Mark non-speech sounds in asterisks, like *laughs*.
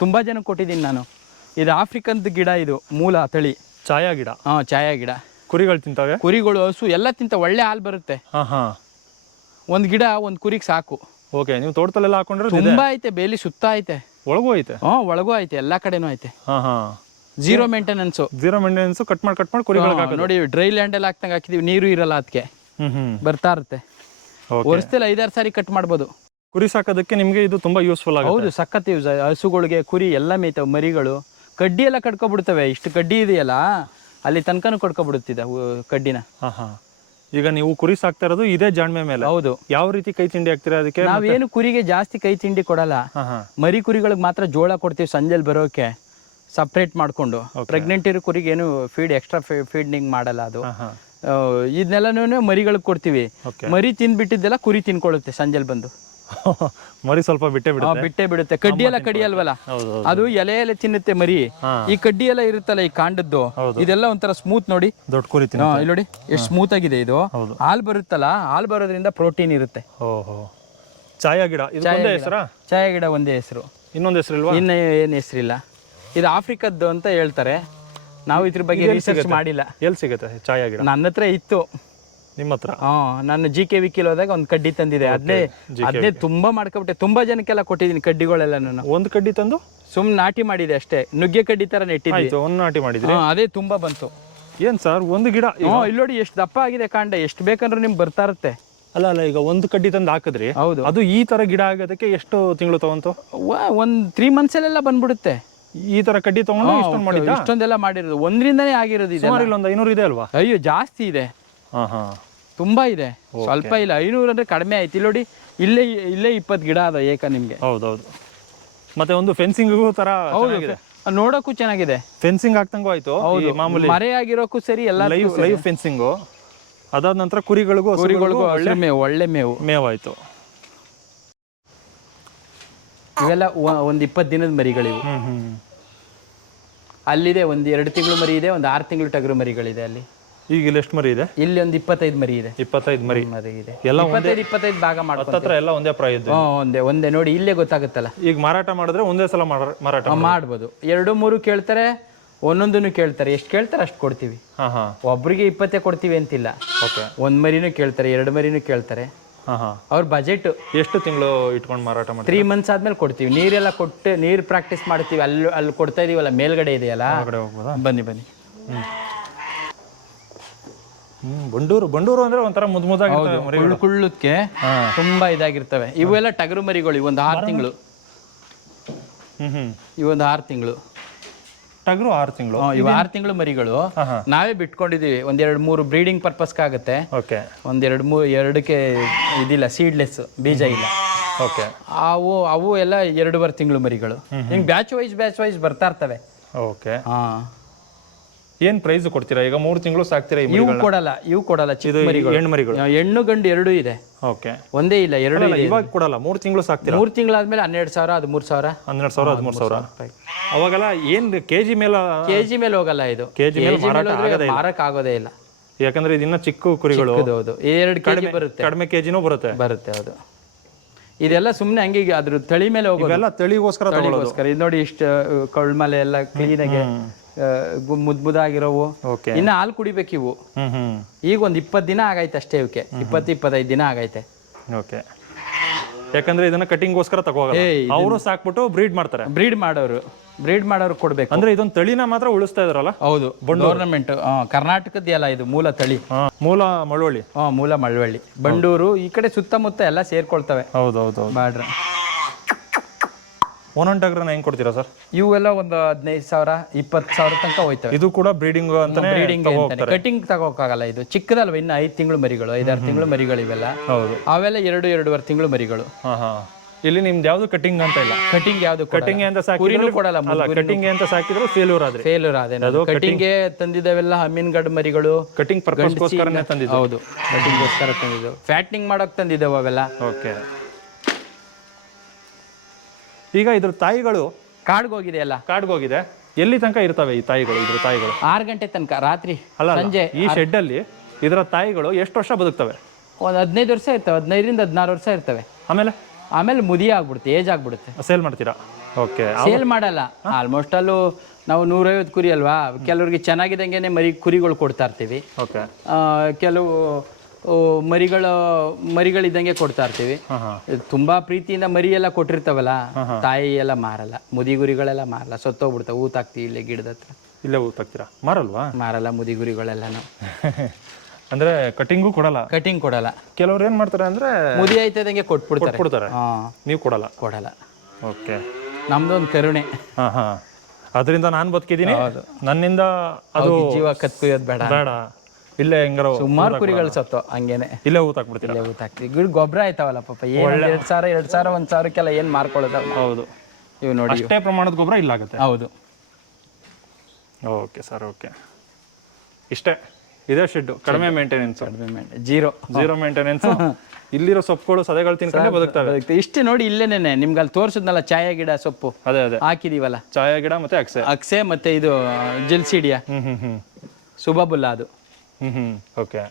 ತುಂಬಾ ಜನ ಕೊಟ್ಟಿದ್ದೀನಿ ನಾನು. ಇದು ಆಫ್ರಿಕನ್ದು ಗಿಡ ಇದು ಮೂಲ ತಳಿ. ಚಾಯಾ ಗಿಡ? ಹಾಂ ಛಾಯಾ ಗಿಡ. ಕುರಿಗಳು ತಿಂತಾವೆ? ಕುರಿಗಳು ಹಸು ಎಲ್ಲ ತಿಂತ ಒಳ್ಳೆ ಹಾಲು ಬರುತ್ತೆ. ಹಾ ಹಾ. ಒಂದು ಗಿಡ ಒಂದು ಕುರಿಗೆ ಸಾಕು. ಓಕೆ ನೀವು ತೋಟದಲ್ಲೆಲ್ಲ ಹಾಕೊಂಡ್ರೆ ತುಂಬಾ ಐತೆ ಬೇಲಿ ಸುತ್ತ ಐತೆ. ಒಳಗೂ ಐತೆ? ಹಾಂ ಒಳಗೂ ಐತೆ ಎಲ್ಲ ಕಡೆನೂ ಐತೆ. ಹಾ ಹಾ. Zero maintenance zero maintenance cut ಮಾಡಿ ಕಟ್ ಮಾಡಿ ಕುರಿಗಳು ನೋಡಿ ಡ್ರೈ ಲ್ಯಾಂಡ್ ಎಲ್ಲ ಹಾಕ್ದಂಗೆ ಹಾಕಿದೀವಿ ನೀರು ಇರಲ್ಲ ಅದಕ್ಕೆ ಬರ್ತಾ ಇರುತ್ತೆ. ವರ್ಷದಲ್ಲಿ ಐದಾರು ಸಾರಿ ಕಟ್ ಮಾಡ್ಬೋದು. ಕುರಿ ಸಾಕೋದಕ್ಕೆ ನಿಮಗೆ ಇದು ತುಂಬಾ ಯೂಸ್ಫುಲ್ ಆಗುತ್ತೆ. ಹೌದು ಸಖತ್ ಯೂಸ್ ಹಸುಗಳಿಗೆ ಕುರಿ ಎಲ್ಲ ಮೇಯ್ತವೆ ಮರಿಗಳು ಕಡ್ಡಿ ಎಲ್ಲ ಕಟ್ಕೊಬಿಡ್ತವೆ. ಇಷ್ಟು ಕಡ್ಡಿ ಇದೆಯಲ್ಲ ಅಲ್ಲಿ ತನಕನೂ ಕಟ್ಕೊಬಿಡುತ್ತಿದೆ ಕಡ್ಡಿನ. ಹಾ ಹಾ. ಈಗ ನೀವು ಕುರಿ ಸಾಕ್ತಾ ಇರೋದು ಇದೇ ಜಾಣ್ಮೆ ಮೇಲೆ. ಹೌದು. ಯಾವ ರೀತಿ ಕೈ ತಿಂಡಿ ಹಾಕ್ತೀರಾ ಅದಕ್ಕೆ? ನಾವೇನು ಕುರಿಗೆ ಜಾಸ್ತಿ ಕೈ ತಿಂಡಿ ಕೊಡಲ್ಲ. ಮರಿ ಕುರಿಗಳಿಗೆ ಮಾತ್ರ ಜೋಳ ಕೊಡ್ತೀವಿ ಸಂಜೆಲಿ ಬರೋಕೆ ಸಪ್ರೇಟ್ ಮಾಡಿಕೊಂಡು. ಪ್ರೆಗ್ನೆಂಟ್ ಇರೋ ಕುರಿಗೆ ಏನು ಫೀಡ್ ಎಕ್ಸ್ಟ್ರಾ ಫೀಡಿಂಗ್ ಮಾಡಲ್ಲ ಅದು. ಇದನ್ನೆಲ್ಲನೂ ಮರಿಗಳಿಗೆ ಕೊಡ್ತೀವಿ. ಮರಿ ತಿಂದ್ಬಿಟ್ಟಿದ್ದೆಲ್ಲ ಕುರಿ ತಿನ್ಕೊಳ್ಳುತ್ತೆ ಸಂಜೆಲಿ ಬಂದು. *laughs* ಮರಿ ಸ್ವಲ್ಪ ಬಿಟ್ಟೆ ಬಿಡುತ್ತೆ. ಬಿಟ್ಟೆ ಬಿಡುತ್ತೆ. ಕಡ್ಡಿ ಎಲ್ಲ ಕಡಿಯಲ್ವಲ್ಲ ಅದು ಎಲೆ ಎಲೆ ತಿನ್ನುತ್ತೆ ಮರಿ. ಈ ಕಡ್ಡಿ ಎಲ್ಲ ಇರುತ್ತಲ್ಲ ಈ ಕಾಂಡದ್ದು? ಇದೆಲ್ಲ ಒಂಥರ ಸ್ಮೂತ್ ನೋಡಿ. ದೊಡ್ಡ ಕುರಿ ಇಲ್ಲಿ ನೋಡಿ ಎಷ್ಟು ಸ್ಮೂತ್ ಆಗಿದೆ ಇದು. ಹಾಲ್ ಬರುತ್ತಲ್ಲ ಹಾಲು ಬರೋದ್ರಿಂದ ಪ್ರೋಟೀನ್ ಇರುತ್ತೆ. ಓಹೋ. ಛಾಯಾ ಗಿಡ ಹೆಸರಾ? ಚಾಯ ಗಿಡ ಒಂದೇ ಹೆಸರು. ಇನ್ನೊಂದು ಹೆಸರು ಇಲ್ವಾ? ಇನ್ನ ಏನು ಹೆಸರಿಲ್ಲ. ಇದು ಆಫ್ರಿಕದ್ದು ಅಂತ ಹೇಳ್ತಾರೆ. ನಾವು ಇದ್ರ ಬಗ್ಗೆ ರಿಸರ್ಚ್ ಮಾಡಿಲ್ಲ. ಎಲ್ಲಿ ಸಿಗುತ್ತೆ ಚಾಯಾ ಗಿಡ? ನನ್ನ ಹತ್ರ ಇತ್ತು. ನಿಮ್ಮ ಹತ್ರ? ಹಾ ನಾನು ಜಿ ಕೆ ವಿಕಿಲ್ ಹೋದಾಗ ಒಂದು ಕಡ್ಡಿ ತಂದಿದೆ. ಅದೇ ಅದೇ ತುಂಬಾ ಮಾಡ್ಕೊಬಿಟ್ಟೆ. ತುಂಬಾ ಜನಕ್ಕೆಲ್ಲ ಕೊಟ್ಟಿದ್ದೀನಿ ಕಡ್ಡಿಗಳೆಲ್ಲ ನಾನು. ಒಂದು ಕಡ್ಡಿ ತಂದು? ಸುಮ್ ನಾಟಿ ಮಾಡಿದೆ ಅಷ್ಟೇ. ನುಗ್ಗೆ ಕಡ್ಡಿ ತರ ನೆಟ್ಟಿದ್ದೆ ಒಂದು ನಾಟಿ ಮಾಡಿದ್ರೆ? ಅದೇ ತುಂಬಾ ಬಂತು. ಏನ್ ಸರ್ ಒಂದು ಗಿಡ ಇಲ್ಲಿ ನೋಡಿ ಎಷ್ಟು ದಪ್ಪ ಆಗಿದೆ ಕಾಂಡ. ಎಷ್ಟು ಬೇಕಂದ್ರೆ ನಿಮ್ಗೆ ಬರ್ತಾ ಇರುತ್ತೆ. ಅಲ್ಲ ಅಲ್ಲ ಈಗ ಒಂದು ಕಡ್ಡಿ ತಂದು ಹಾಕಿದ್ರಿ. ಹೌದು. ಅದು ಈ ತರ ಗಿಡ ಆಗೋದಕ್ಕೆ ಎಷ್ಟು ತಿಂಗಳು ತಗೊಂತು? ಒಂದು ಒಂದ್ ತ್ರೀ ಮಂತ್ಸಲ್ಲೆಲ್ಲ ಬಂದ್ಬಿಡುತ್ತೆ. ಈ ತರ ಕಡ್ಡಿ ತಗೊಂಡು ಇಷ್ಟೊಂದು ಮಾಡಿದ್ದ? ಇಷ್ಟೊಂದೆಲ್ಲ ಮಾಡಿರೋದು. ಒಂದ್ರಿಂದನೇ ಆಗಿರೋದು ಇದೆ ಇಲ್ಲೊಂದು ಐನೂರು ಇದೆ ಅಲ್ವಾ? ಅಯ್ಯೋ ಜಾಸ್ತಿ ಇದೆ. ಹಾ ಹಾ ತುಂಬಾ ಇದೆ. ಸ್ವಲ್ಪ ಇಲ್ಲ ಐನೂರು ಅಂದ್ರೆ ಕಡಿಮೆ ಆಯ್ತು. ಇಲ್ಲೋಡಿ ನೋಡಿ ಇಲ್ಲೇ ಇಲ್ಲೇ ಇಪ್ಪತ್ತು ಗಿಡ ಅದ ಏಕ ನಿಮ್ಗೆ. ಹೌದೌದು. ಮತ್ತೆ ಒಂದು ಫೆನ್ಸಿಂಗ್ಗೂ ತರ ಚೆನ್ನಾಗಿದೆ. ನೋಡಕ್ಕೂ ಚೆನ್ನಾಗಿದೆ. ಫೆನ್ಸಿಂಗ್ ಆಗ್ತಂಗೂ ಆಯ್ತು ಹೌದು ಮಾಮೂಲಿ ಮರೆ ಆಗಿರೋಕ್ಕೂ ಸರಿ ಎಲ್ಲ ಲೈವ್ ಲೈವ್ ಫೆನ್ಸಿಂಗ್. ಅದಾದ ನಂತರ ಕುರಿಗಳಿಗೂ ಹಸುಗಳಿಗೂ ಕುರಿಗಳಿಗೂ ಒಳ್ಳೆ ಮೇವು ಒಳ್ಳೆ ಮೇವು. ಮೇವಾಯ್ತು. ಇವೆಲ್ಲ ಒ- ಒಂದ್ ಇಪ್ಪತ್ತು ದಿನದ ಮರಿಗಳಿವು. ಹ್ಮ್ ಹ್ಮ್. ಅಲ್ಲಿದೆ ಒಂದ್ ಎರಡು ತಿಂಗಳು ಮರಿ ಇದೆ ಒಂದ್ ಆರು ತಿಂಗಳು ಟಗರು ಮರಿಗಳಿದೆ ಅಲ್ಲಿ. ಈಗ ಇಲ್ಲಿ ಎಷ್ಟು ಮರಿ ಇದೆ? ಇಲ್ಲಿ ಒಂದು ಇಪ್ಪತ್ತೈದು ಮರಿ ಇದೆ. ಇಪ್ಪತ್ತೈದು ಮರಿ. ಮರಿ ಇದೆ. ಎಲ್ಲ ಇಪ್ಪತ್ತೈದು ಇಪ್ಪತ್ತೈದು ಭಾಗ ಹತ್ತತ್ರ ಎಲ್ಲ ಒಂದೇ ಪ್ರಾಯ ಇದ್ದು ಹ್ಞೂ ಒಂದೇ ಒಂದೇ. ನೋಡಿ ಇಲ್ಲೇ ಗೊತ್ತಾಗುತ್ತಲ್ಲ. ಈಗ ಮಾರಾಟ ಮಾಡಿದ್ರೆ ಒಂದೇ ಸಲ ಮಾರ- ಮಾರಾಟ ಮಾಡ್ಬೋದು. ಎರಡು ಮೂರು ಕೇಳ್ತಾರೆ ಒಂದೊಂದನ್ನು ಕೇಳ್ತಾರೆ. ಎಷ್ಟು ಕೇಳ್ತಾರೆ ಅಷ್ಟು ಕೊಡ್ತೀವಿ. ಹಾ ಹಾ. ಒಬ್ರಿಗೆ ಇಪ್ಪತ್ತೇ ಕೊಡ್ತೀವಿ ಅಂತಿಲ್ಲ. ಓಕೆ. ಒಂದ್ ಮರಿನೂ ಕೇಳ್ತಾರೆ ಎರಡು ಮರಿನೂ ಕೇಳ್ತಾರೆ. ಹಾ ಹಾ. ಅವ್ರ ಬಜೆಟ್ ಎಷ್ಟು ತಿಂಗಳು ಇಟ್ಕೊಂಡು ಮಾರಾಟ ಮಾಡಿ ತ್ರೀ ಮಂತ್ಸ್ ಆದ್ಮೇಲೆ ಕೊಡ್ತೀವಿ. ನೀರೆಲ್ಲ ಕೊಟ್ಟು ನೀರು ಪ್ರಾಕ್ಟೀಸ್ ಮಾಡ್ತೀವಿ. ಅಲ್ಲಿ ಅಲ್ಲಿ ಕೊಡ್ತಾ ಇದೀವಲ್ಲ ಮೇಲ್ಗಡೆ ಇದೆಯಲ್ಲ? ಬನ್ನಿ ಬನ್ನಿ. ಹ್ಮ್. ಬಂಡೂರು ಬಂಡೂರು ಅಂದ್ರೆ ಒಂಥರ ಮುದ್ ಮುದ್ದಾಗಿರ್ತವೆ ಮರಿ ಕುಳ್ಳು ಕುಳ್ಳುಕ್ಕೆ ತುಂಬಾ ಇದಾಗಿರ್ತವೆ. ಇವೆಲ್ಲ ಟಗರು ಮರಿಗಳು ಇವೊಂದು ಆರು ತಿಂಗಳು. ಹ್ಮ್ ಹ್ಮ್. ಇವೊಂದು ಆರು ತಿಂಗಳು. ಟಗರು ಆರು ತಿಂಗಳು. ಇವು ಆರು ತಿಂಗಳು ಮರಿಗಳು. ನಾವೇ ಬಿಟ್ಕೊಂಡಿದೀವಿ. ಒಂದೆರಡು ಮೂರು ಬ್ರೀಡಿಂಗ್ ಪರ್ಪಸ್ಗಾಗತ್ತೆ ಓಕೆ. ಒಂದೆರಡು ಮೂರು ಎರಡಕ್ಕೆ ಇದಿಲ್ಲ ಸೀಡ್ಲೆಸ್ ಬೀಜ ಇಲ್ಲ. ಓಕೆ. ಅವು ಅವು ಎಲ್ಲ ಎರಡೂವರೆ ತಿಂಗಳು ಮರಿಗಳು. ಹಿಂಗೆ ಬ್ಯಾಚ್ ವೈಸ್ ಬ್ಯಾಚ್ ವೈಸ್ ಬರ್ತಾ ಇರ್ತವೆ. ಓಕೆ. ಹಾ. ಏನ್ ಪ್ರೈಸ್ ಕೊಡ್ತೀರಾ? ಈಗ ಮೂರು ತಿಂಗಳು ಸಾಕ್ತೀರಾ ಈ ಇವು ಮರಿಗಳನ್ನ? ಕೊಡಲ್ಲ ಇವು ಕೊಡಲ್ಲ ಚಿಕ್ಕ ಮರಿಗಳು. ಹೆಣ್ಣು ಮರಿಗಳು. ಹೆಣ್ಣು ಗಂಡು ಎರಡೂ ಇದೆ. ಓಕೆ. ಒಂದೇ ಇಲ್ಲ ಎರಡು ಇವಾಗ ಕೊಡಲ್ಲ ಮೂರು ತಿಂಗಳು ಸಾಕ್ತೀರಾ? ಮೂರು ತಿಂಗಳಾದ್ಮೇಲೆ ಹನ್ನೆರಡು ಸಾವಿರ ಹದಿಮೂರು ಸಾವಿರ. ಹನ್ನೆರಡು ಸಾವಿರ ಹದಿಮೂರು ಸಾವಿರ. ಅವಾಗೆಲ್ಲ ಏನ್ ಕೆಜಿ ಮೇಲೆ ಕೆ ಜಿ ಮೇಲೆ ಹೋಗಲ್ಲ ಇದು. ಕೆಜಿ ಮೇಲೆ ಕೆಜಿ ಮಾರಾಟ ಮೇಲೆ ಹೋದ್ರೆ ಮಾರಕ್ ಆಗೋದೇ ಇಲ್ಲ. ಯಾಕಂದ್ರೆ ಇದಿನ್ನ ಚಿಕ್ಕ ಕುರಿಗಳು. ಹೌದು. ಹೌದು ಎರಡು ಕೆಜಿ ಬರುತ್ತೆ. ಕಡಿಮೆ ಕೆಜಿನೂ ಬರುತ್ತೆ. ಬರುತ್ತೆ ಹೌದು. ಇದೆಲ್ಲ ಸುಮ್ಮನೆ ಹಂಗೆ ಈಗ ಅದ್ರ ತಳಿ ಮೇಲೆ ಹೋಗೋದು. ಇವೆಲ್ಲ ತಳಿಗೋಸ್ಕರ ತಗೊಳ್ಳೋದು ತಳಿಗೋಸ್ಕರ ಇದು ನೋಡಿ ಇಷ್ಟು ಕಳ್ಮಲೆ ಎಲ್ಲ ಕ್ಲೀನಾಗೆ ಮುದ್ ಮುದ್ದಾಗಿರೋವು. ಇನ್ನು ಹಾಲು ಕುಡಿಬೇಕು ಇವು. ಹ್ಮ್ ಹ್ಮ್. ಈಗ ಒಂದು ಇಪ್ಪತ್ತು ದಿನ ಆಗೈತೆ ಅಷ್ಟೇ ಇವಕ್ಕೆ ಇಪ್ಪತ್ತು ಇಪ್ಪತ್ತೈದು ದಿನ ಆಗೈತೆ. ಓಕೆ ಯಾಕಂದ್ರೆ ಇದನ್ನ ಕಟಿಂಗ್ ಗೋಸ್ಕರ ಏಯ್, ಅವರು ಸಾಕ್ಬಿಟ್ಟು ಬ್ರೀಡ್ ಮಾಡ್ತಾರೆ. ಬ್ರೀಡ್ ಮಾಡೋರು. ಬ್ರೀಡ್ ಮಾಡೋರು ಕೊಡ್ಬೇಕು. ಅಂದ್ರೆ ಇದೊಂದು ತಳಿನ ಮಾತ್ರ ಉಳಿಸ್ತಾ ಇದ್ರಲ್ಲ? ಹೌದು. ಗೌರ್ನಮೆಂಟ್ ಕರ್ನಾಟಕದ ಎಲ್ಲ ಇದು ಮೂಲ ತಳಿ. ಮೂಲ ಮಳವಳ್ಳಿ. ಹಾ ಮೂಲ ಮಳವಳ್ಳಿ. ಬಂಡೂರು ಈ ಕಡೆ ಸುತ್ತಮುತ್ತ ಎಲ್ಲ ಸೇರ್ಕೊಳ್ತವೆ. ಹೌದು ಹೌದು ಒಂದೊಂದು ಟಗ್ರನ್ನ ಹೆಂಗ್ ಕೊಡ್ತೀರಾ ಸರ್ ಇವೆಲ್ಲ ಒಂದು ಹದಿನೈದು ಸಾವಿರ ಇಪ್ಪತ್ತು ಸಾವಿರ ತನಕ ಹೋಯ್ತವೆ. ಇದು ಕೂಡ ಬ್ರೀಡಿಂಗ್ ಅಂತಾನೆ ಬ್ರೀಡಿಂಗ್ ಕಟಿಂಗ್ ತಗೋಕ್ಕಾಗಲ್ಲ ಇದು. ಚಿಕ್ಕದಲ್ವ ಇನ್ನು ಐದು ತಿಂಗಳು ಮರಿಗಳು ಐದಾರು ತಿಂಗಳು ಮರಿಗಳು ಇವೆಲ್ಲ. ಹೌದು. ಅವೆಲ್ಲ ಎರಡು ಎರಡೂವರೆ ತಿಂಗಳು ಮರಿಗಳು. ಹಾ ಹಾ. ಇಲ್ಲಿ ನಿಮ್ದು ಯಾವ್ದು ಕಟಿಂಗ್ ಅಂತ ಇಲ್ಲ? ಕಟಿಂಗ್ ಯಾವ್ದು ಕಟಿಂಗ್ ಅಂತ ಕುರಿನೂ ಕೊಡಲ್ಲ ಕಟಿಂಗ್ ಅಂತ ಸಾಕಿದ್ರು ಫೇಲ್ಯೂರ್ ಆದ್ರಿ. ಫೇಲೂರ್ ಅದು ಕಟಿಂಗ್ ತಂದಿದ್ದಾವೆಲ್ಲ ಹಮ್ಮಿನಗಡ್ ಮರಿಗಳು. ಕಟಿಂಗ್ ಪರ್ಪಸ್ಗೋಸ್ಕರನೇ ತಂದಿದ್ದು. ಹೌದು. ಕಟಿಂಗ್ ಗೋಸ್ಕರ ತಂದಿದ್ದು. ಫ್ಯಾಟ್ನಿಂಗ್ ಮಾಡಕ್ ತಂದಿದ್ದಾವೆ ಅವೆಲ್ಲ. ಓಕೆ ಈಗ ಇದ್ರ ತಾಯಿಗಳು ಕಾಡ್ಗೋಗಿದೆ ಹೋಗಿದೆ ಕಾಡ್ಗೋಗಿದೆ. ಕಾಡ್ಗೆ ಹೋಗಿದೆ ಎಲ್ಲಿ ತನಕ ಇರ್ತವೆ ಈ ತಾಯಿಗಳು ಇದ್ರ ತಾಯಿಗಳು? ಆರು ಗಂಟೆ ತನಕ ರಾತ್ರಿ ಅಲ್ಲ ಸಂಜೆ ಈ ಶೆಡ್ ಅಲ್ಲಿ ಇದರ ತಾಯಿಗಳು ಎಷ್ಟು ವರ್ಷ ಬದುಕ್ತವೆ? ಒಂದು ಹದಿನೈದು ವರ್ಷ ಇರ್ತವೆ ಹದಿನೈದರಿಂದ ಹದಿನಾರು ವರ್ಷ ಇರ್ತವೆ. ಆಮೇಲೆ? ಆಮೇಲೆ ಮುದಿ ಆಗ್ಬಿಡುತ್ತೆ ಏಜ್ ಆಗ್ಬಿಡುತ್ತೆ. ಸೇಲ್ ಮಾಡ್ತೀರಾ? ಓಕೆ. ಸೇಲ್ ಮಾಡಲ್ಲ. ಆಲ್ಮೋಸ್ಟ್ ಅಲ್ಲೂ ನಾವು ನೂರೈವತ್ತು ಕುರಿ ಅಲ್ವಾ? ಕೆಲವರಿಗೆ ಚೆನ್ನಾಗಿದ್ದಂಗೆ ಮರಿ ಕುರಿಗಳು ಕೊಡ್ತಾ ಇರ್ತೀವಿ. ಓಕೆ. ಕೆಲವು ಮರಿಗಳು ಮರಿಗಳಿದ್ದಂಗೆ ಕೊಡ್ತಾ ಇರ್ತೀವಿ. ತುಂಬಾ ಪ್ರೀತಿಯಿಂದ ಮರಿ ಎಲ್ಲ ಕೊಟ್ಟಿರ್ತಾವಲ್ಲ ತಾಯಿ ಎಲ್ಲ ಮಾರಲ್ಲ ಮುದಿಗುರಿಗಳೆಲ್ಲ ಮಾರಲ್ಲ ಸತ್ತೋಗ್ಬಿಡ್ತಾವೆ ಊತಾಕ್ತಿವಿ ಇಲ್ಲೇ ಗಿಡದ ಹತ್ರ. ಇಲ್ಲೇ ಊತಾಕ್ತೀರಾ ಮಾರಲ್ವಾ? ಮಾರಲ್ಲ ಮುದಿಗುರಿಗಳೆಲ್ಲ ನಾವು *laughs* ಅಂದ್ರೆ ಕಟಿಂಗು ಕೊಡಲ್ಲ? ಕಟಿಂಗ್ ಕೊಡಲ್ಲ. ಕೆಲವ್ರು ಏನ್ ಮಾಡ್ತಾರೆ ಅಂದ್ರೆ ಮುದಿ ಆಯ್ತದಂಗೆ ಕೊಟ್ಬಿಡ್ತಾರೆ. ಕೊಡ್ತಾರೆ ನೀವು ಕೊಡಲ್ಲ? ಕೊಡಲ್ಲ. ಓಕೆ. ನಮ್ದೊಂದು ಕರುಣೆ. ಹಾ ಹಾ. ಅದರಿಂದ ನಾನು ಬದುಕಿದ್ದೀನಿ. ನನ್ನಿಂದ ಅದು ಜೀವ ಕತ್ಕೊಯ್ಯೋದು ಬೇಡ ಬೇಡ. ಇಲ್ಲೇ ಹೆಂಗಾರ ಸುಮಾರು ಕುರಿಗಳು ಸತ್ತು ಹಂಗೇನೆ. ಇಲ್ಲೇ ಊತಾಕ್ಬಿಡ್ತೀರಾ ಇಲ್ಲೇ ಊತಾಕ್ತಿವಿ ಗಿಡ ಗೊಬ್ಬರ ಆಯ್ತಾವಲ್ಲ ಪಾಪ ಏನು ಎರಡ್ ಸಾವಿರ ಎರಡ್ ಸಾವಿರ ಒಂದ್ ಸಾವಿರಕ್ಕೆಲ್ಲ ಏನ್ ಮಾರ್ಕೊಳ್ಳೋದಲ್ಲ? ಹೌದು. ಇವು ನೋಡಿ. ಅಷ್ಟೇ ಪ್ರಮಾಣದ ಗೊಬ್ಬರ ಇಲ್ಲಾಗುತ್ತೆ ಹೌದು. Okay sir okay. ಇಷ್ಟೇ? ಇದೇ ಶೆಡ್ಡು? ಕಡಿಮೆ ಮೇಂಟೆನೆನ್ಸ್ ಜೀರೋ. ಜೀರೋ ಮೇಂಟೆನೆನ್ಸ್ *laughs* ಇಲ್ಲಿರೋ ಸೊಪ್ಪುಗಳು ಸದೆಗಳು ತಿನ್ಕೊಂಡೆ ಬದುಕ್ತವೆ ಇಷ್ಟೇ ನೋಡಿ ಇಲ್ಲೇನೆ ನಿಮ್ಗೆ ಅಲ್ಲಿ ತೋರ್ಸಿದ್ನಲ್ಲ ಚಾಯ ಗಿಡ ಸೊಪ್ಪು. ಅದೇ ಅದೇ. ಹಾಕಿದೀವಲ್ಲ. ಚಾಯ ಗಿಡ ಮತ್ತೆ ಅಕ್ಸೆ. ಅಕ್ಸೆ ಮತ್ತೆ ಇದು ಜಲ್ಸಿಡಿಯ. ಸುಬಬುಲ್ಲ ಅದು. ಹ್ಮ್ ಹ್ಮ್ ಓಕೆ